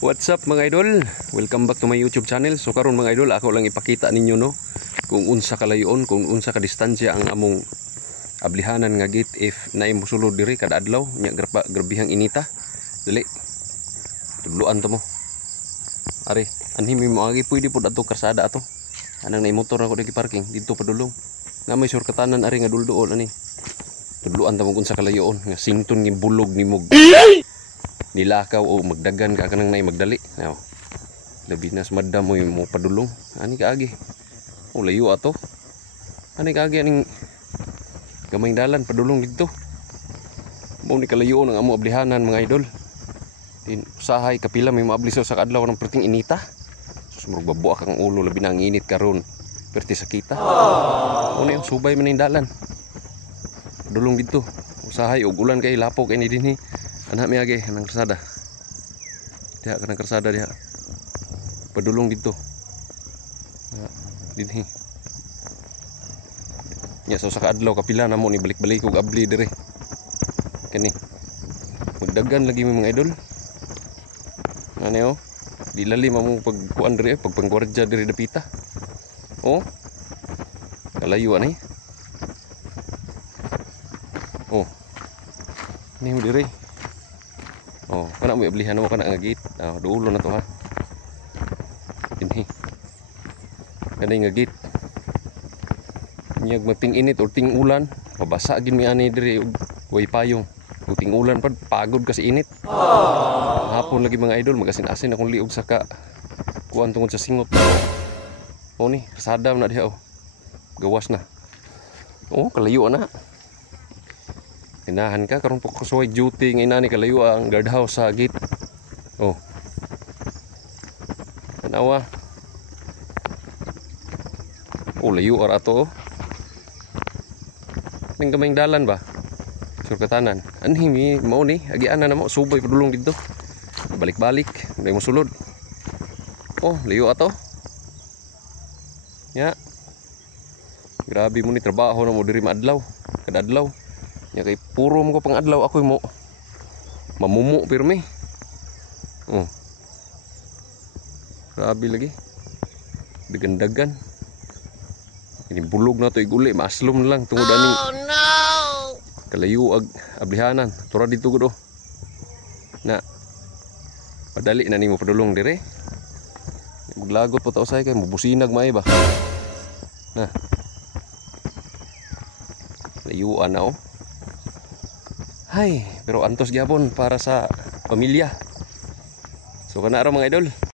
What's up mga idol? Welcome back to my YouTube channel. So karon mga idol, ako lang ipakita ninyo no kung unsa kalayon, kung unsa ka distansya ang among ablihanan nga gate if naay mosulod diri kada adlaw nya grabihang inita. Dali. Tudloan to mo. Ari, anhi mo agi pwede pud ato karsada ato. Anang naay motor ako digi parking didto padulong. Nga may surkatanan ari nga dulduol ani. Tudloan ta mo unsa kalayon nga sington gi bulog ni mog. Nilakaw o magdagan ka kanang nay magdali. Now, labi na madam mo yung padulong. Ani kaagi. O layo ato. Ani kaagi aning gamay dalan padulong dito. Mo ni kalayo ng amo ablihanan mga idol. Din usahay kapila may maabli sa adlaw ng perting inita. Sus murag babuak ang ulo labi na ang init karon. Perti sakita. O na yung subay man ning dalan. Padulong dito. Usahay og ulan kay lapok ini dinhi. Anak mi agi nang kersada. Dia kanang kersada dia. Padulong dito. Dinhi. Nya so sa adlaw kapila namo ni balik-balik og abli diri. Kani. Magdagan lagi mi mga idol. Ano di lalim mo pagkuan diri pagpanggwardya diri dapita. Oh. Kalayo ani. Oh. Ni mo diri. Oh, kana mo iblihan mo kana nga gate. Duulo na to ha. Dinhi. Kana nga gate. Nyag mating init or ting ulan, mabasa gid mi ani diri way payong. Ting ulan pad pagod kasi init. Hapon lagi mga idol magasin-asin akong liog sa ka kuan tungod sa singot. Oh ni, kasada na diha oh. Gawas na. Oh, kalayo na. Inahan ka karon po kusoy duty nga inani kalayo ang guardhouse sa gate. Oh. Tanawa. Oh, layo ara to. Ning gamayng dalan ba? Surkatanan. Anhi mi mao ni agian na mo subay padulong dito. Balik-balik, may mosulod. Oh, layo ato. Ya. Grabe mo ni trabaho na mo diri maadlaw. Kada adlaw. Ya kay puro mo ko pang adlaw ako mo mamumu pirmi. Oh. Grabe lagi. Dagan-dagan. Ini bulog na to iguli, maaslom na lang tungod aning. Oh no. Kalayo ag ablihanan. Tura dito gud oh. Na. Padali na nimo padulong dire. Maglagot pa ta usay kay mubusinag may ba. Na. Layuan na oh. Hay, pero antos gyapon para sa pamilya. So kana ra mga idol.